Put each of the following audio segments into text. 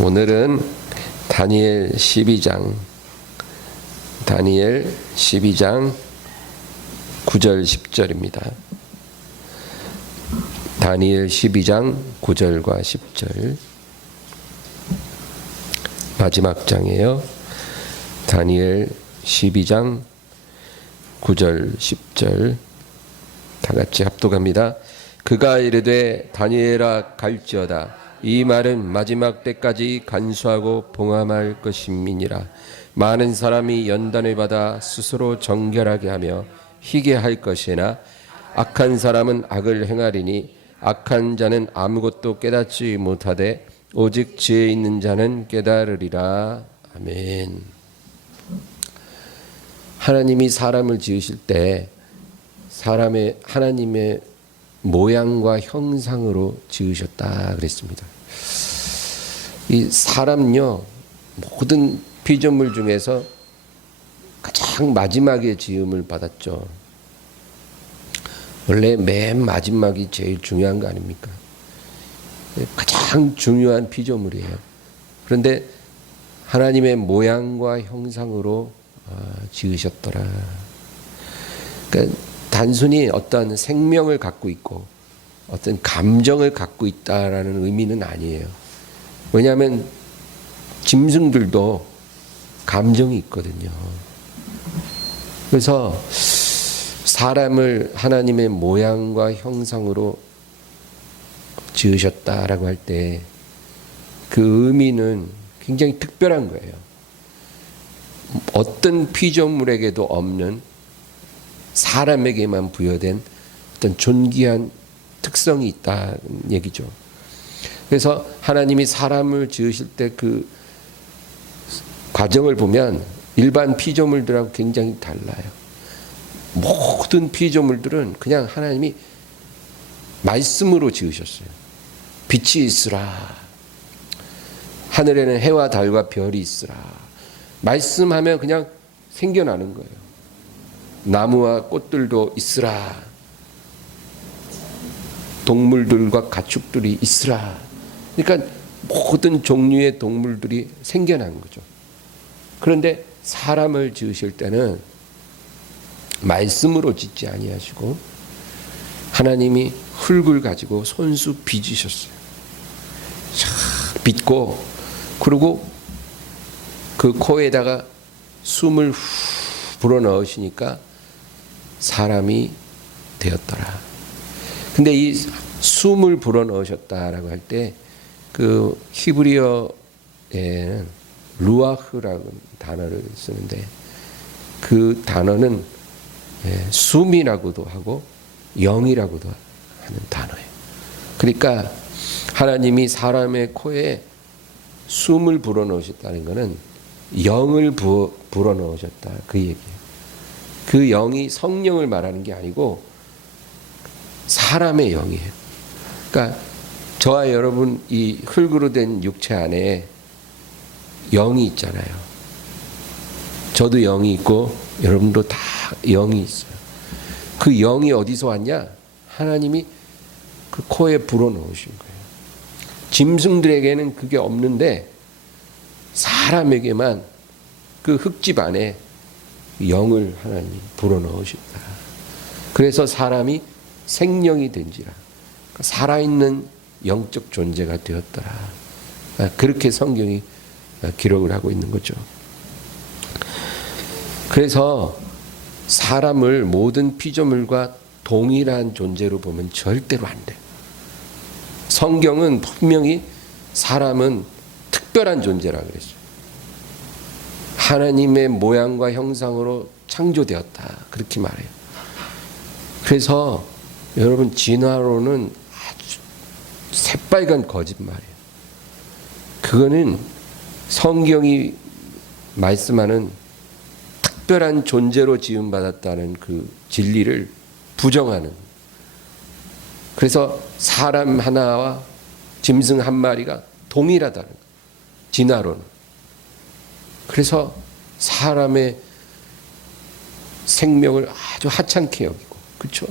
오늘은 다니엘 12장 9절 10절입니다. 다니엘 12장 9절과 10절 마지막 장이에요. 다니엘 12장 9절 10절 다 같이 합독합니다. 그가 이르되 다니엘아 갈지어다. 이 말은 마지막 때까지 간수하고 봉함할 것임이니라. 많은 사람이 연단을 받아 스스로 정결하게 하며 희게 할 것이나 악한 사람은 악을 행하리니 악한 자는 아무것도 깨닫지 못하되 오직 지혜 있는 자는 깨달으리라. 아멘. 하나님이 사람을 지으실 때 하나님의 모양과 형상으로 지으셨다 그랬습니다. 이 사람요, 모든 피조물 중에서 가장 마지막에 지음을 받았죠. 원래 맨 마지막이 제일 중요한 거 아닙니까? 가장 중요한 피조물이에요. 그런데 하나님의 모양과 형상으로 지으셨더라. 그러니까 단순히 어떤 생명을 갖고 있고 어떤 감정을 갖고 있다라는 의미는 아니에요. 왜냐하면 짐승들도 감정이 있거든요. 그래서 사람을 하나님의 모양과 형상으로 지으셨다라고 할 때 그 의미는 굉장히 특별한 거예요. 어떤 피조물에게도 없는 사람에게만 부여된 어떤 존귀한 특성이 있다는 얘기죠. 그래서 하나님이 사람을 지으실 때 그 과정을 보면 일반 피조물들하고 굉장히 달라요. 모든 피조물들은 그냥 하나님이 말씀으로 지으셨어요. 빛이 있으라. 하늘에는 해와 달과 별이 있으라. 말씀하면 그냥 생겨나는 거예요. 나무와 꽃들도 있으라. 동물들과 가축들이 있으라. 그러니까 모든 종류의 동물들이 생겨난 거죠. 그런데 사람을 지으실 때는 말씀으로 짓지 아니하시고 하나님이 흙을 가지고 손수 빚으셨어요. 쫙 빚고 그리고 그 코에다가 숨을 후 불어넣으시니까 사람이 되었더라. 근데 이 숨을 불어넣으셨다라고 할 때 그 히브리어에는 루아흐라는 단어를 쓰는데 그 단어는 숨이라고도 하고 영이라고도 하는 단어예요. 그러니까 하나님이 사람의 코에 숨을 불어넣으셨다는 것은 영을 불어넣으셨다 그 얘기예요. 그 영이 성령을 말하는 게 아니고 사람의 영이에요. 그러니까 저와 여러분 이 흙으로 된 육체 안에 영이 있잖아요. 저도 영이 있고 여러분도 다 영이 있어요. 그 영이 어디서 왔냐? 하나님이 그 코에 불어넣으신 거예요. 짐승들에게는 그게 없는데 사람에게만 그 흙집 안에 영을 하나님이 불어넣으셨다. 그래서 사람이 생명이 된지라. 살아있는 영적 존재가 되었더라. 그렇게 성경이 기록을 하고 있는 거죠. 그래서 사람을 모든 피조물과 동일한 존재로 보면 절대로 안 돼요. 성경은 분명히 사람은 특별한 존재라고 그랬어요. 하나님의 모양과 형상으로 창조되었다. 그렇게 말해요. 그래서 여러분 진화론은 아주 새빨간 거짓말이에요. 그거는 성경이 말씀하는 특별한 존재로 지음받았다는 그 진리를 부정하는. 그래서 사람 하나와 짐승 한 마리가 동일하다는 거예요. 진화론. 그래서 사람의 생명을 아주 하찮게 여기고, 그렇죠?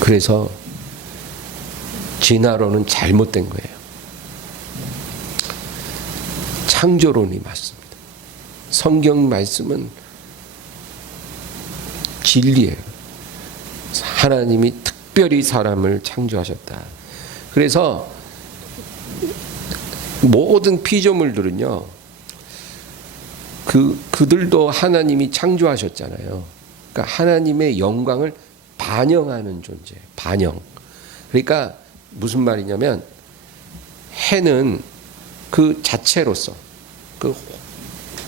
그래서 진화론은 잘못된 거예요. 창조론이 맞습니다. 성경 말씀은 진리예요. 하나님이 특별히 사람을 창조하셨다. 그래서 모든 피조물들은요, 그들도 하나님이 창조하셨잖아요. 그러니까 하나님의 영광을 반영하는 존재, 반영. 그러니까 무슨 말이냐면, 해는 그 자체로서, 그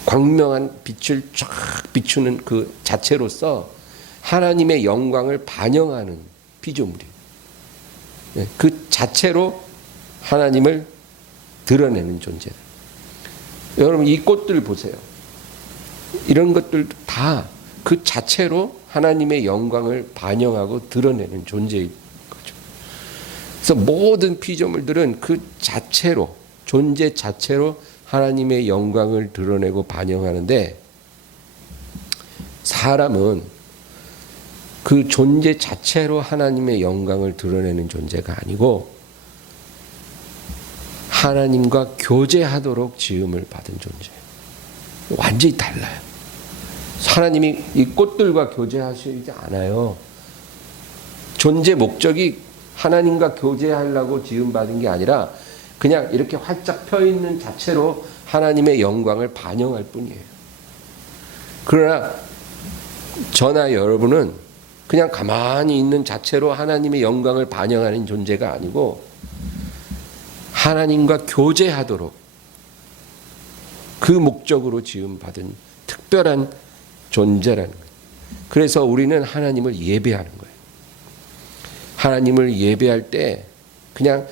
광명한 빛을 쫙 비추는 그 자체로서 하나님의 영광을 반영하는 피조물이에요. 그 자체로 하나님을 드러내는 존재다. 여러분, 이 꽃들 보세요. 이런 것들도 다 그 자체로 하나님의 영광을 반영하고 드러내는 존재인 거죠. 그래서 모든 피조물들은 그 자체로, 존재 자체로 하나님의 영광을 드러내고 반영하는데, 사람은 그 존재 자체로 하나님의 영광을 드러내는 존재가 아니고 하나님과 교제하도록 지음을 받은 존재예요. 완전히 달라요. 하나님이 이 꽃들과 교제하시지 않아요. 존재 목적이 하나님과 교제하려고 지음받은 게 아니라 그냥 이렇게 활짝 펴있는 자체로 하나님의 영광을 반영할 뿐이에요. 그러나 저나 여러분은 그냥 가만히 있는 자체로 하나님의 영광을 반영하는 존재가 아니고 하나님과 교제하도록 그 목적으로 지음받은 특별한 존재라는 거예요. 그래서 우리는 하나님을 예배하는 거예요. 하나님을 예배할 때 그냥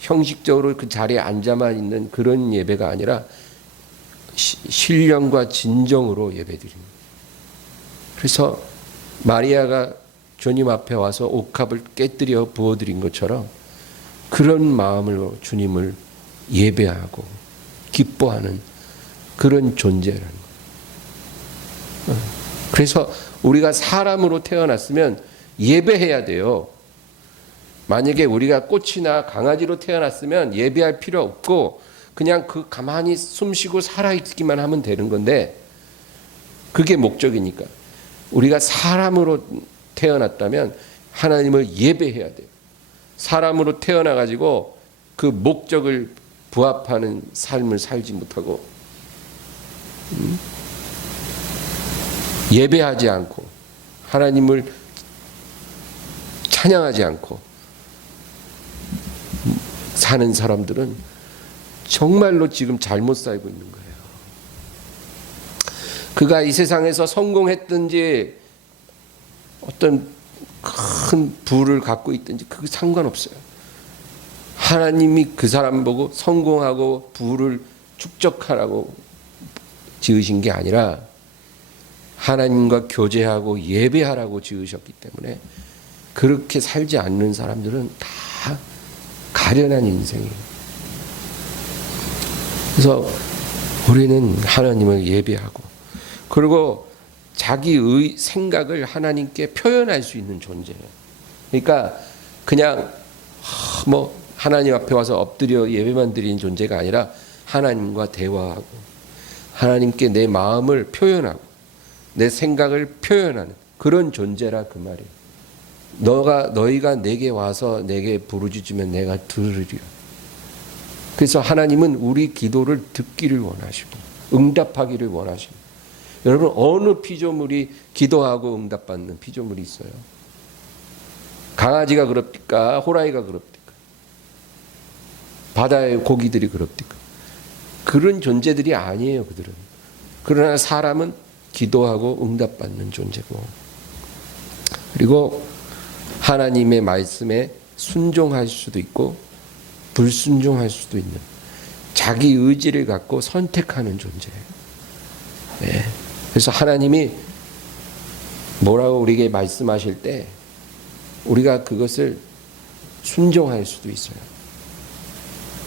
형식적으로 그 자리에 앉아만 있는 그런 예배가 아니라 신령과 진정으로 예배드립니다. 그래서 마리아가 주님 앞에 와서 옥합을 깨뜨려 부어드린 것처럼 그런 마음으로 주님을 예배하고 기뻐하는 그런 존재라는 거예요. 그래서 우리가 사람으로 태어났으면 예배해야 돼요. 만약에 우리가 꽃이나 강아지로 태어났으면 예배할 필요 없고 그냥 그 가만히 숨쉬고 살아있기만 하면 되는 건데, 그게 목적이니까 우리가 사람으로 태어났다면 하나님을 예배해야 돼요. 사람으로 태어나가지고 그 목적을 부합하는 삶을 살지 못하고 예배하지 않고 하나님을 찬양하지 않고 사는 사람들은 정말로 지금 잘못 살고 있는 거예요. 그가 이 세상에서 성공했든지 어떤 큰 부를 갖고 있든지 그게 상관없어요. 하나님이 그 사람 보고 성공하고 부를 축적하라고 지으신 게 아니라 하나님과 교제하고 예배하라고 지으셨기 때문에 그렇게 살지 않는 사람들은 다 가련한 인생이에요. 그래서 우리는 하나님을 예배하고 그리고 자기의 생각을 하나님께 표현할 수 있는 존재예요. 그러니까 그냥 뭐 하나님 앞에 와서 엎드려 예배만 드리는 존재가 아니라 하나님과 대화하고 하나님께 내 마음을 표현하고 내 생각을 표현하는 그런 존재라 그 말이에요. 너희가 내게 와서 내게 부르짖으면 내가 들으리라. 그래서 하나님은 우리 기도를 듣기를 원하시고 응답하기를 원하십니다. 여러분, 어느 피조물이 기도하고 응답받는 피조물이 있어요? 강아지가 그럽니까? 호랑이가 그럽니까? 바다의 고기들이 그럽니까? 그런 존재들이 아니에요, 그들은. 그러나 사람은 기도하고 응답받는 존재고, 그리고 하나님의 말씀에 순종할 수도 있고 불순종할 수도 있는 자기 의지를 갖고 선택하는 존재예요. 네. 그래서 하나님이 뭐라고 우리에게 말씀하실 때 우리가 그것을 순종할 수도 있어요.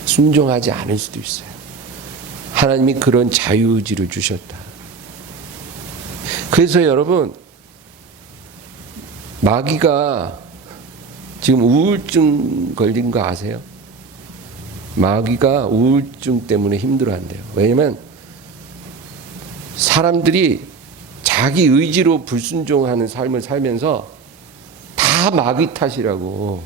순종하지 않을 수도 있어요. 하나님이 그런 자유의지를 주셨다. 그래서 여러분, 마귀가 지금 우울증 걸린 거 아세요? 마귀가 우울증 때문에 힘들어한대요. 왜냐면 사람들이 자기 의지로 불순종하는 삶을 살면서 다 마귀 탓이라고.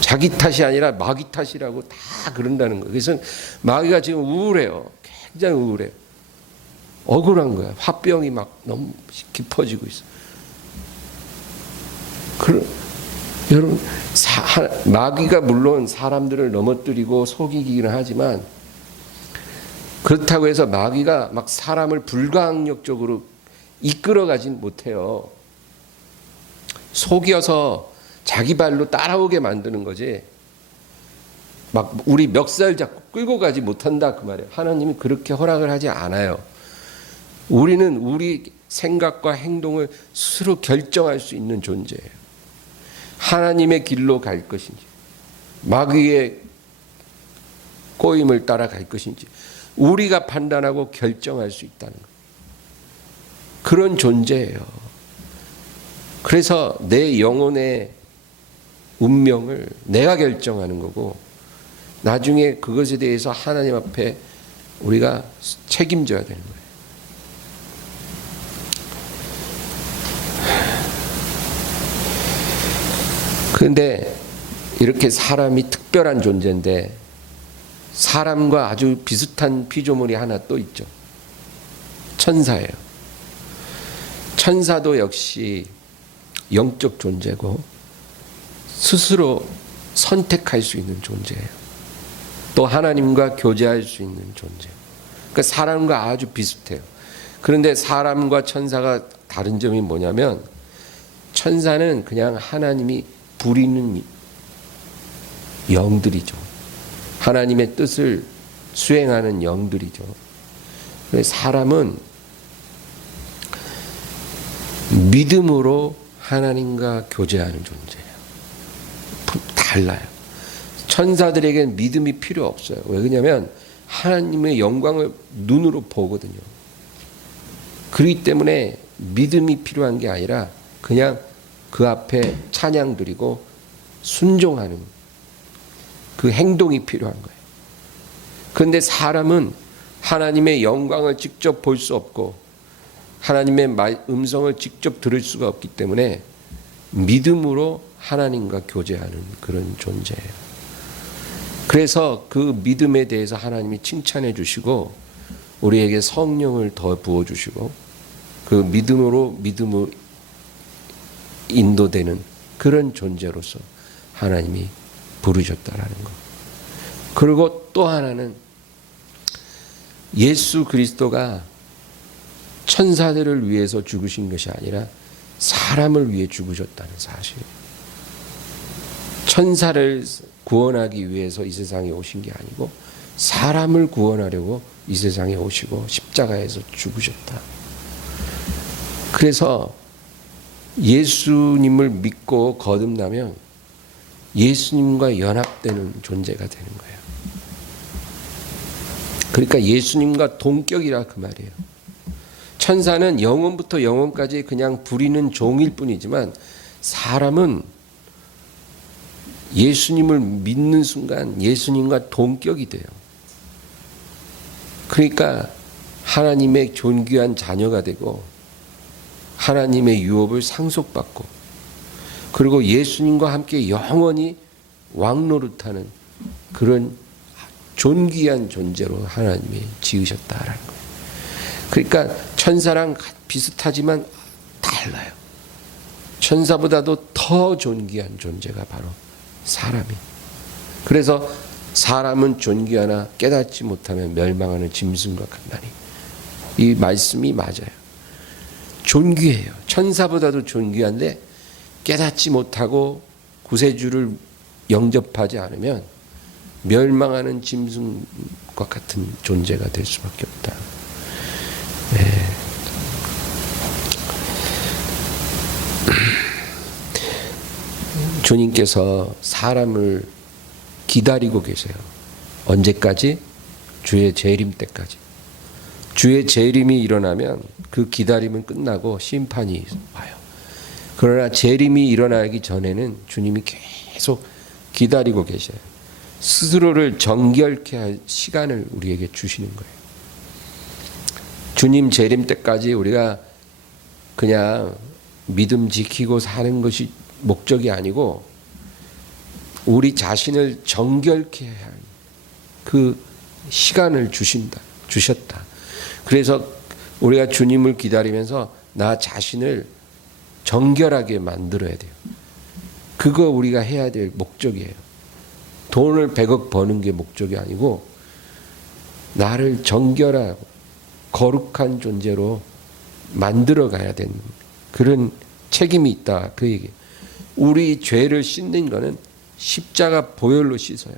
자기 탓이 아니라 마귀 탓이라고 다 그런다는 거예요. 그래서 마귀가 지금 우울해요. 굉장히 우울해요. 억울한 거야. 화병이 막 너무 깊어지고 있어. 여러분, 마귀가 물론 사람들을 넘어뜨리고 속이기는 하지만 그렇다고 해서 마귀가 막 사람을 불가항력적으로 이끌어가진 못해요. 속여서 자기 발로 따라오게 만드는 거지. 막 우리 멱살 잡고 끌고 가지 못한다 그 말이에요. 하나님이 그렇게 허락을 하지 않아요. 우리는 우리 생각과 행동을 스스로 결정할 수 있는 존재예요. 하나님의 길로 갈 것인지 마귀의 꼬임을 따라갈 것인지 우리가 판단하고 결정할 수 있다는 거예요. 그런 존재예요. 그래서 내 영혼의 운명을 내가 결정하는 거고 나중에 그것에 대해서 하나님 앞에 우리가 책임져야 되는 거예요. 그런데 이렇게 사람이 특별한 존재인데 사람과 아주 비슷한 피조물이 하나 또 있죠. 천사예요. 천사도 역시 영적 존재고 스스로 선택할 수 있는 존재예요. 또 하나님과 교제할 수 있는 존재. 그러니까 사람과 아주 비슷해요. 그런데 사람과 천사가 다른 점이 뭐냐면 천사는 그냥 하나님이 부리는 영들이죠. 하나님의 뜻을 수행하는 영들이죠. 사람은 믿음으로 하나님과 교제하는 존재예요. 달라요. 천사들에게는 믿음이 필요 없어요. 왜 그러냐면 하나님의 영광을 눈으로 보거든요. 그렇기 때문에 믿음이 필요한 게 아니라 그냥 그 앞에 찬양 드리고 순종하는 그 행동이 필요한 거예요. 그런데 사람은 하나님의 영광을 직접 볼 수 없고 하나님의 음성을 직접 들을 수가 없기 때문에 믿음으로 하나님과 교제하는 그런 존재예요. 그래서 그 믿음에 대해서 하나님이 칭찬해 주시고 우리에게 성령을 더 부어주시고 그 믿음으로 믿음을 인도되는 그런 존재로서 하나님이 부르셨다라는 것. 그리고 또 하나는 예수 그리스도가 천사들을 위해서 죽으신 것이 아니라 사람을 위해 죽으셨다는 사실. 천사를 구원하기 위해서 이 세상에 오신 게 아니고 사람을 구원하려고 이 세상에 오시고 십자가에서 죽으셨다. 그래서 예수님을 믿고 거듭나면 예수님과 연합되는 존재가 되는 거예요. 그러니까 예수님과 동격이라 그 말이에요. 천사는 영원부터 영원까지 그냥 부리는 종일 뿐이지만 사람은 예수님을 믿는 순간 예수님과 동격이 돼요. 그러니까 하나님의 존귀한 자녀가 되고 하나님의 유업을 상속받고 그리고 예수님과 함께 영원히 왕노릇하는 그런 존귀한 존재로 하나님이 지으셨다라는 거예요. 그러니까 천사랑 비슷하지만 달라요. 천사보다도 더 존귀한 존재가 바로 사람이. 그래서 사람은 존귀하나 깨닫지 못하면 멸망하는 짐승과 같나니. 이 말씀이 맞아요. 존귀해요. 천사보다도 존귀한데 깨닫지 못하고 구세주를 영접하지 않으면 멸망하는 짐승과 같은 존재가 될 수밖에 없다. 네. 주님께서 사람을 기다리고 계세요. 언제까지? 주의 재림 때까지. 주의 재림이 일어나면 그 기다림은 끝나고 심판이 와요. 그러나 재림이 일어나기 전에는 주님이 계속 기다리고 계셔요. 스스로를 정결케 할 시간을 우리에게 주시는 거예요. 주님 재림 때까지 우리가 그냥 믿음 지키고 사는 것이 목적이 아니고 우리 자신을 정결케 할 그 시간을 주셨다. 그래서 우리가 주님을 기다리면서 나 자신을 정결하게 만들어야 돼요. 그거 우리가 해야 될 목적이에요. 돈을 100억 버는 게 목적이 아니고 나를 정결하고 거룩한 존재로 만들어 가야 되는 그런 책임이 있다. 그 얘기. 우리 죄를 씻는 거는 십자가 보혈로 씻어요.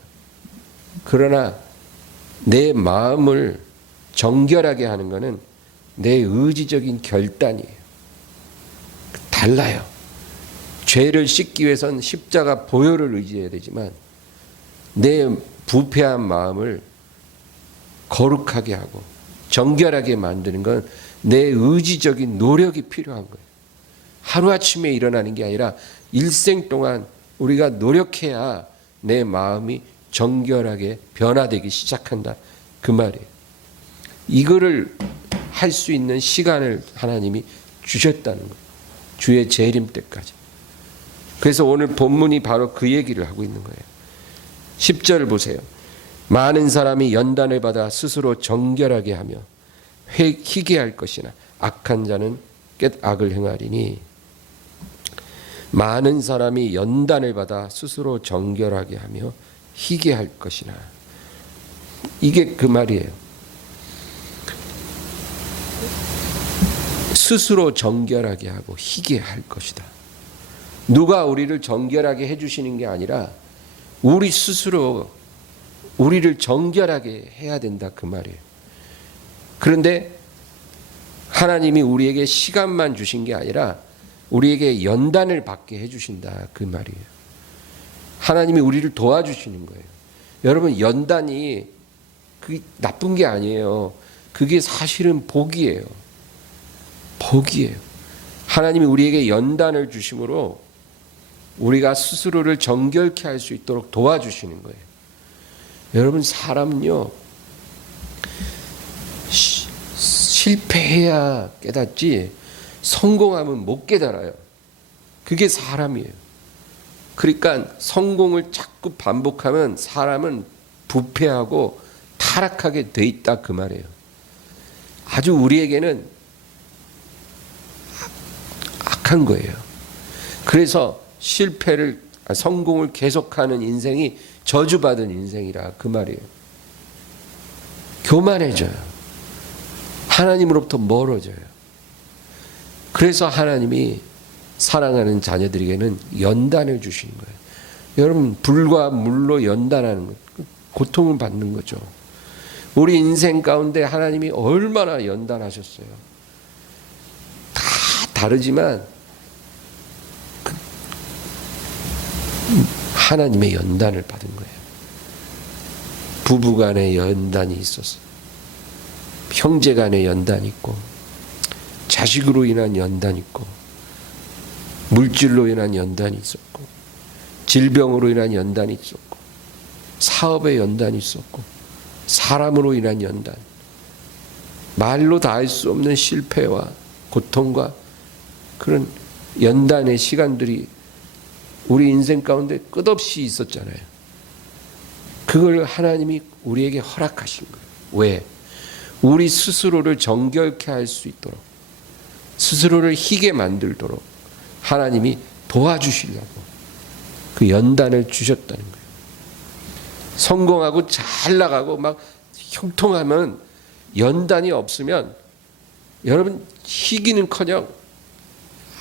그러나 내 마음을 정결하게 하는 거는 내 의지적인 결단이에요. 달라요. 죄를 씻기 위해서는 십자가 보혈을 의지해야 되지만 내 부패한 마음을 거룩하게 하고 정결하게 만드는 건 내 의지적인 노력이 필요한 거예요. 하루아침에 일어나는 게 아니라 일생 동안 우리가 노력해야 내 마음이 정결하게 변화되기 시작한다. 그 말이에요. 이거를 할 수 있는 시간을 하나님이 주셨다는 거예요. 주의 재림 때까지. 그래서 오늘 본문이 바로 그 얘기를 하고 있는 거예요. 10절 보세요. 많은 사람이 연단을 받아 스스로 정결하게 하며 희게 할 것이나 악한 자는 악을 행하리니. 많은 사람이 연단을 받아 스스로 정결하게 하며 희게 할 것이나. 이게 그 말이에요. 스스로 정결하게 하고 희게 할 것이다. 누가 우리를 정결하게 해주시는 게 아니라 우리 스스로 우리를 정결하게 해야 된다. 그 말이에요. 그런데 하나님이 우리에게 시간만 주신 게 아니라 우리에게 연단을 받게 해주신다. 그 말이에요. 하나님이 우리를 도와주시는 거예요. 여러분, 연단이 그게 나쁜 게 아니에요. 그게 사실은 복이에요. 복이에요. 하나님이 우리에게 연단을 주심으로 우리가 스스로를 정결케 할 수 있도록 도와주시는 거예요. 여러분, 사람은요, 실패해야 깨닫지 성공하면 못 깨달아요. 그게 사람이에요. 그러니까 성공을 자꾸 반복하면 사람은 부패하고 타락하게 돼 있다. 그 말이에요. 아주 우리에게는 악한 거예요. 그래서 성공을 계속하는 인생이 저주받은 인생이라. 그 말이에요. 교만해져요. 하나님으로부터 멀어져요. 그래서 하나님이 사랑하는 자녀들에게는 연단을 주시는 거예요. 여러분, 불과 물로 연단하는 것, 고통을 받는 거죠. 우리 인생 가운데 하나님이 얼마나 연단하셨어요. 다 다르지만 하나님의 연단을 받은 거예요. 부부 간의 연단이 있었어요. 형제 간의 연단이 있고, 자식으로 인한 연단이 있고, 물질로 인한 연단이 있었고, 질병으로 인한 연단이 있었고, 사업의 연단이 있었고, 사람으로 인한 연단, 말로 다 할 수 없는 실패와 고통과 그런 연단의 시간들이 우리 인생 가운데 끝없이 있었잖아요. 그걸 하나님이 우리에게 허락하신 거예요. 왜? 우리 스스로를 정결케 할 수 있도록, 스스로를 희게 만들도록 하나님이 도와주시려고 그 연단을 주셨다는 거예요. 성공하고 잘 나가고 막 형통하면 연단이 없으면 여러분, 희기는커녕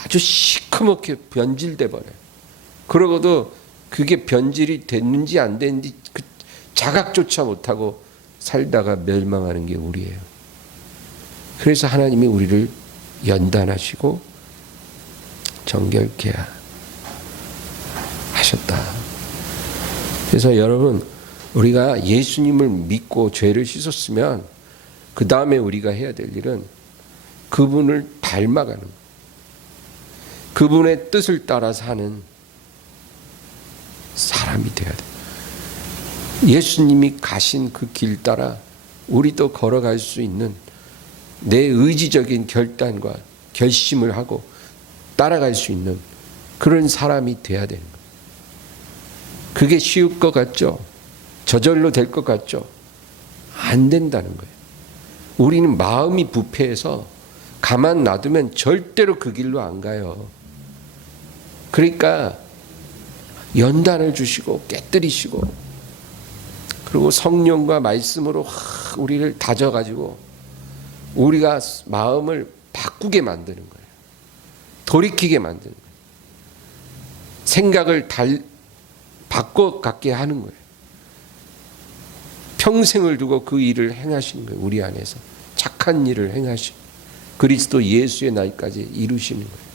아주 시커멓게 변질돼 버려요. 그러고도 그게 변질이 됐는지 안 됐는지 그 자각조차 못하고 살다가 멸망하는 게 우리예요. 그래서 하나님이 우리를 연단하시고 정결케 하셨다. 그래서 여러분, 우리가 예수님을 믿고 죄를 씻었으면 그 다음에 우리가 해야 될 일은 그분을 닮아가는 거예요. 그분의 뜻을 따라 사는 사람이 되어야 돼. 예수님이 가신 그 길 따라 우리도 걸어갈 수 있는 내 의지적인 결단과 결심을 하고 따라갈 수 있는 그런 사람이 돼야 되는 거예요. 그게 쉬울 것 같죠? 저절로 될 것 같죠? 안 된다는 거예요. 우리는 마음이 부패해서 가만 놔두면 절대로 그 길로 안 가요. 그러니까 연단을 주시고 깨뜨리시고 그리고 성령과 말씀으로 우리를 다져가지고 우리가 마음을 바꾸게 만드는 거예요. 돌이키게 만드는 거예요. 생각을 바꿔갖게 하는 거예요. 평생을 두고 그 일을 행하시는 거예요. 우리 안에서 착한 일을 행하시고 그리스도 예수의 날까지 이루시는 거예요.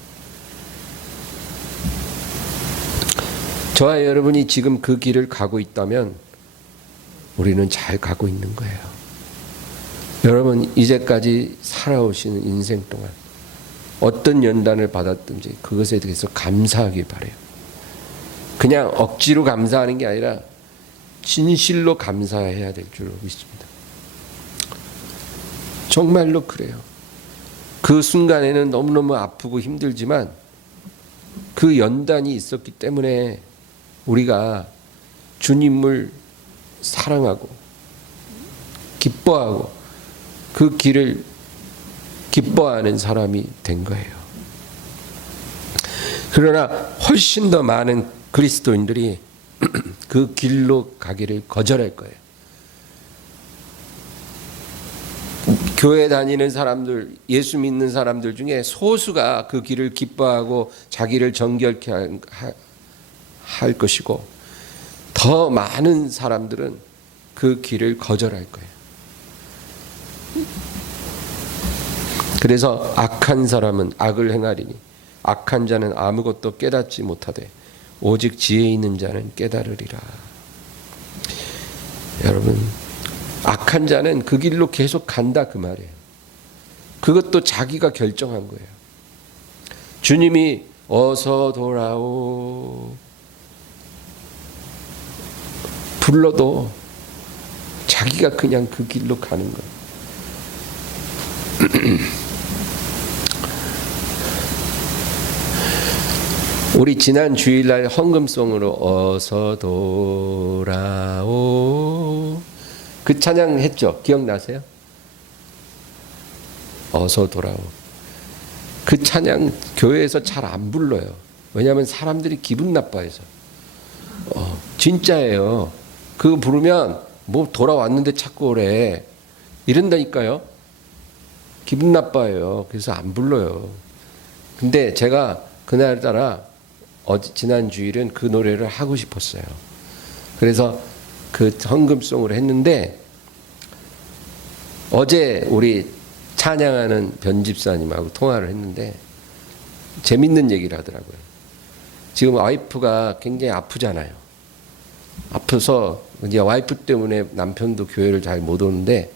저와 여러분이 지금 그 길을 가고 있다면 우리는 잘 가고 있는 거예요. 여러분 이제까지 살아오시는 인생 동안 어떤 연단을 받았든지 그것에 대해서 감사하길 바라요. 그냥 억지로 감사하는 게 아니라 진실로 감사해야 될 줄로 믿습니다. 정말로 그래요. 그 순간에는 너무너무 아프고 힘들지만 그 연단이 있었기 때문에 우리가 주님을 사랑하고 기뻐하고 그 길을 기뻐하는 사람이 된 거예요. 그러나 훨씬 더 많은 그리스도인들이 그 길로 가기를 거절할 거예요. 교회 다니는 사람들, 예수 믿는 사람들 중에 소수가 그 길을 기뻐하고 자기를 정결케 할 것이고 더 많은 사람들은 그 길을 거절할 거예요. 그래서 악한 사람은 악을 행하리니 악한 자는 아무것도 깨닫지 못하되 오직 지혜 있는 자는 깨달으리라. 여러분 악한 자는 그 길로 계속 간다 그 말이에요. 그것도 자기가 결정한 거예요. 주님이 어서 돌아오 불러도 자기가 그냥 그 길로 가는 거예요. 우리 지난 주일날 헌금송으로 어서 돌아오 그 찬양 했죠? 기억나세요? 어서 돌아오. 그 찬양 교회에서 잘 안 불러요. 왜냐하면 사람들이 기분 나빠해서. 진짜예요. 그거 부르면 뭐 돌아왔는데 자꾸 오래 이런다니까요. 기분 나빠요. 그래서 안 불러요. 근데 제가 그날따라 지난 주일은 그 노래를 하고 싶었어요. 그래서 그 헌금송을 했는데 어제 우리 찬양하는 변집사님하고 통화를 했는데 재밌는 얘기를 하더라고요. 지금 와이프가 굉장히 아프잖아요. 아파서 이제 와이프 때문에 남편도 교회를 잘 못 오는데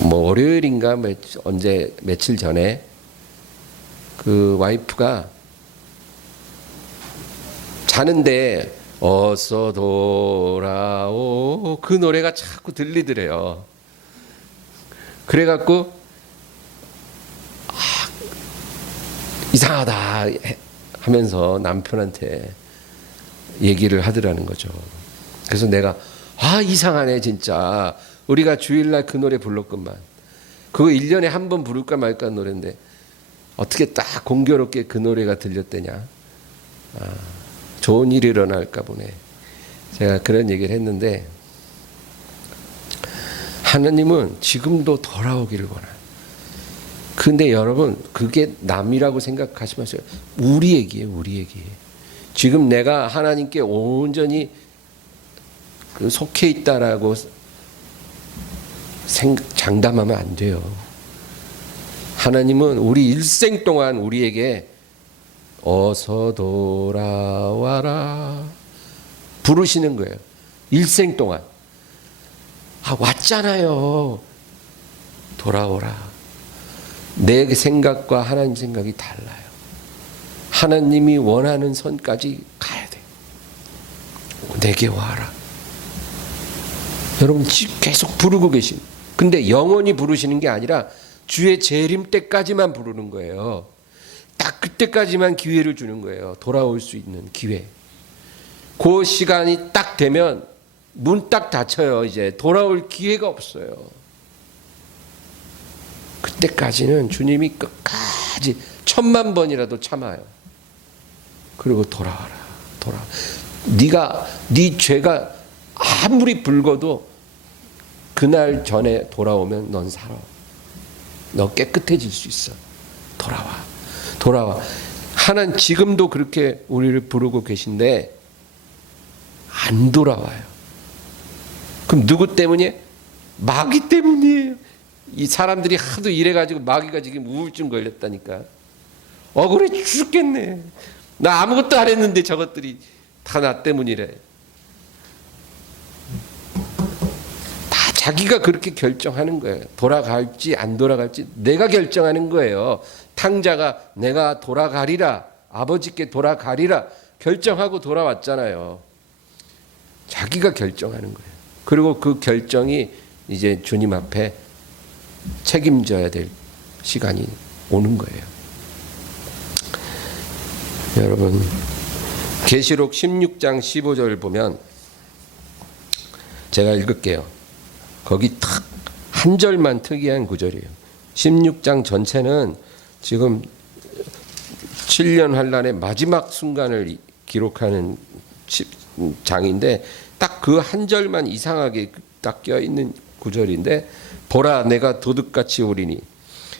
뭐 월요일인가 언제 며칠 전에 그 와이프가 자는데 어서 돌아오 그 노래가 자꾸 들리더래요. 그래갖고 이상하다 하면서 남편한테 얘기를 하더라는 거죠. 그래서 내가 이상하네 진짜. 우리가 주일날 그 노래 불렀건만 그거 1년에 한 번 부를까 말까 노래인데 어떻게 딱 공교롭게 그 노래가 들렸대냐. 좋은 일이 일어날까 보네. 제가 그런 얘기를 했는데 하나님은 지금도 돌아오기를 원해요. 근데 여러분 그게 남이라고 생각하지 마세요. 우리 얘기예요. 우리 얘기. 지금 내가 하나님께 온전히 속해 있다라고 장담하면 안 돼요. 하나님은 우리 일생 동안 우리에게 어서 돌아와라 부르시는 거예요. 일생 동안. 왔잖아요. 돌아오라. 내 생각과 하나님 생각이 달라요. 하나님이 원하는 선까지 가야 돼. 내게 와라. 여러분 계속 부르고 계신. 근데 영원히 부르시는 게 아니라 주의 재림 때까지만 부르는 거예요. 딱 그때까지만 기회를 주는 거예요. 돌아올 수 있는 기회. 그 시간이 딱 되면 문 딱 닫혀요. 이제 돌아올 기회가 없어요. 그때까지는 주님이 끝까지 10,000번이라도 참아요. 그리고 돌아와라. 네 죄가 아무리 붉어도 그날 전에 돌아오면 넌 살아. 너 깨끗해질 수 있어. 돌아와. 하나님 지금도 그렇게 우리를 부르고 계신데 안 돌아와요. 그럼 누구 때문이에요? 마귀 때문이에요. 이 사람들이 하도 이래가지고 마귀가 지금 우울증 걸렸다니까. 억울해 죽겠네. 나 아무것도 안 했는데 저것들이 다 나 때문이래. 다 자기가 그렇게 결정하는 거예요. 돌아갈지 안 돌아갈지 내가 결정하는 거예요. 탕자가 내가 돌아가리라, 아버지께 돌아가리라 결정하고 돌아왔잖아요. 자기가 결정하는 거예요. 그리고 그 결정이 이제 주님 앞에 책임져야 될 시간이 오는 거예요. 여러분, 계시록 16장 15절 보면 제가 읽을게요. 거기 딱 한 절만 특이한 구절이에요. 16장 전체는 지금 7년 환란의 마지막 순간을 기록하는 장인데 딱 그 한 절만 이상하게 딱 껴있는 구절인데, 보라 내가 도둑같이 오리니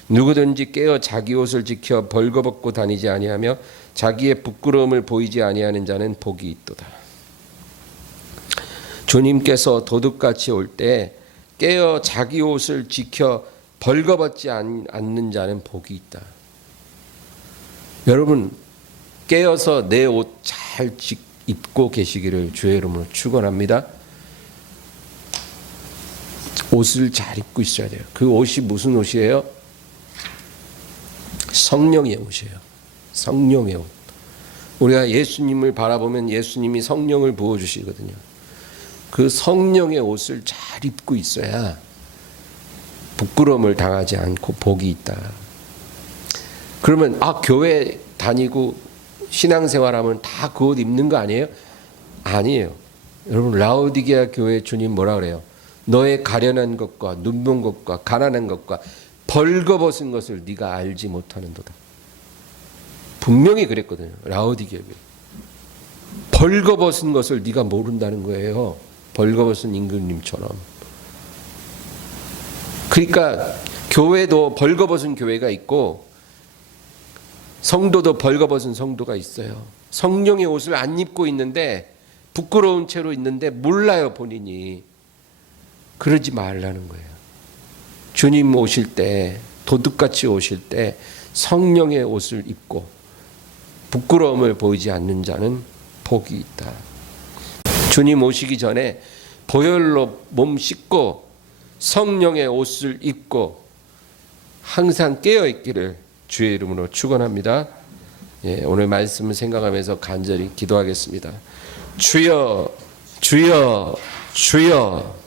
누구든지 깨어 자기 옷을 지켜 벌거벗고 다니지 아니하며 자기의 부끄러움을 보이지 아니하는 자는 복이 있도다. 주님께서 도둑같이 올 때 깨어 자기 옷을 지켜 벌거벗지 않는 자는 복이 있다. 여러분 깨어서 내 옷 잘 입고 계시기를 주의 이름으로 축원합니다. 옷을 잘 입고 있어야 돼요. 그 옷이 무슨 옷이에요? 성령의 옷이에요. 성령의 옷. 우리가 예수님을 바라보면 예수님이 성령을 부어주시거든요. 그 성령의 옷을 잘 입고 있어야 부끄러움을 당하지 않고 복이 있다. 그러면 교회 다니고 신앙생활하면 다 그 옷 입는 거 아니에요? 아니에요. 여러분 라오디게아 교회 주님 뭐라 그래요? 너의 가련한 것과 눈먼 것과 가난한 것과 벌거벗은 것을 네가 알지 못하는도다. 분명히 그랬거든요. 라오디게아 교회. 벌거벗은 것을 네가 모른다는 거예요. 벌거벗은 임금님처럼. 그러니까 교회도 벌거벗은 교회가 있고 성도도 벌거벗은 성도가 있어요. 성령의 옷을 안 입고 있는데 부끄러운 채로 있는데 몰라요 본인이. 그러지 말라는 거예요. 주님 오실 때 도둑같이 오실 때 성령의 옷을 입고 부끄러움을 보이지 않는 자는 복이 있다. 주님 오시기 전에 보혈로 몸 씻고 성령의 옷을 입고 항상 깨어 있기를 주의 이름으로 축원합니다. 오늘 말씀을 생각하면서 간절히 기도하겠습니다. 주여, 주여, 주여.